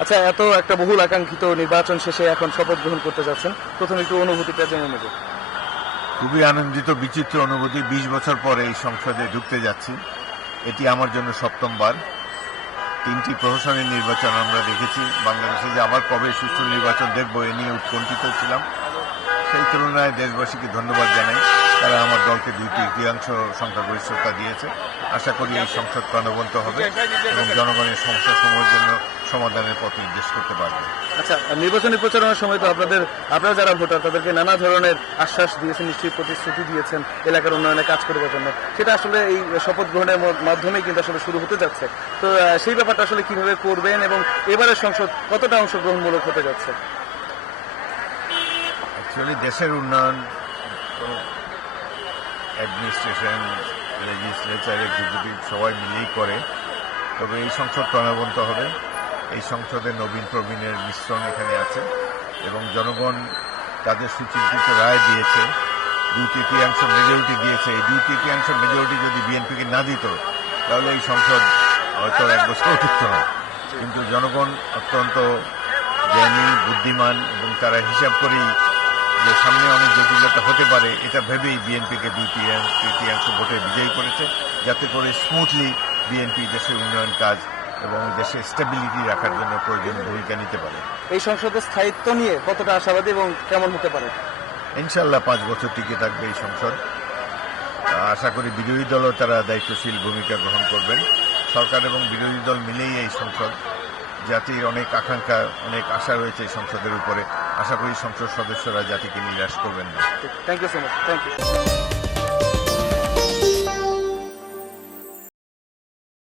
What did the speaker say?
আচ্ছা, এত একটা বহুল আকাঙ্ক্ষিত নির্বাচন শেষে এখন শপথ গ্রহণ করতে যাচ্ছেন, প্রথমে একটু অনুভূতিটা জেনে নেব। খুবই আনন্দিত, বিচিত্র অনুভূতি। 20 বছর পরে এই সংসদে ঢুকতে যাচ্ছি। এটি আমার জন্য সপ্তমবার। 3টি প্রহসনের নির্বাচন আমরা দেখেছি বাংলাদেশে, যে আবার কবে সুষ্ঠু নির্বাচন দেখবো এ নিয়ে উৎকণ্ঠিত ছিলাম। সেই তুলনায় দেশবাসীকে ধন্যবাদ জানাই, তারা আমার দলকে 2/3 সংখ্যাগরিষ্ঠতা দিয়েছে। আশা করি এই সংসদ প্রাণবন্ত হবে এবং জনগণের সমস্যাসমূহের জন্য সমাধানের পথ নির্দেশ করতে পারবে। আচ্ছা, নির্বাচনী প্রচারণার সময় তো আপনারা যারা ভোটার তাদেরকে নানা ধরনের আশ্বাস দিয়েছেন, নিশ্চয়ই প্রতিশ্রুতি দিয়েছেন এলাকার উন্নয়নে কাজ করবার জন্য। সেটা আসলে এই শপথ গ্রহণের মাধ্যমেই কিন্তু আসলে শুরু হতে যাচ্ছে। তো সেই ব্যাপারটা আসলে কিভাবে করবেন এবং এবারের সংসদ কতটা অংশগ্রহণমূলক হতে যাচ্ছে? অ্যাকচুয়ালি দেশের উন্নয়ন অ্যাডমিনিস্ট্রেশন, লেজিসলেচার, এক্সিকিউটিভ সবাই মিলেই করে। তবে এই সংসদ প্রাণবন্ত হবে। এই সংসদে নবীন প্রবীণের মিশ্রণ এখানে আছে এবং জনগণ তাদের সুচিন্তিত রায় দিয়েছে, 2/3 মেজরিটি দিয়েছে। এই 2/3 মেজরিটি যদি বিএনপিকে না দিত তাহলে এই সংসদ হয়তো 1 বছর টিকত না। কিন্তু জনগণ অত্যন্ত জ্ঞানী, বুদ্ধিমান এবং তারা হিসাব করেই যে সামনে অনেক জটিলতা হতে পারে এটা ভেবেই বিএনপিকে 2/3 ভোটে বিজয়ী করেছে, যাতে করে স্মুথলি বিএনপি দেশের উন্নয়ন কাজ এবং দেশের স্টেবিলিটি রাখার জন্য প্রয়োজনীয় ভূমিকা নিতে পারে। এই সংসদের স্থায়িত্ব নিয়ে কতটা আশাবাদী এবং কেমন হতে পারে? ইনশাল্লাহ 5 বছর টিকে থাকবে এই সংসদ। আশা করি বিরোধী দলও তারা দায়িত্বশীল ভূমিকা গ্রহণ করবেন। সরকার এবং বিরোধী দল মিলেই এই সংসদ, জাতির অনেক আকাঙ্ক্ষা, অনেক আশা রয়েছে এই সংসদের উপরে। আশা করি সংসদ সদস্যরা জাতিকে নিরাশ করবেন না। Thank you so much. Thank you.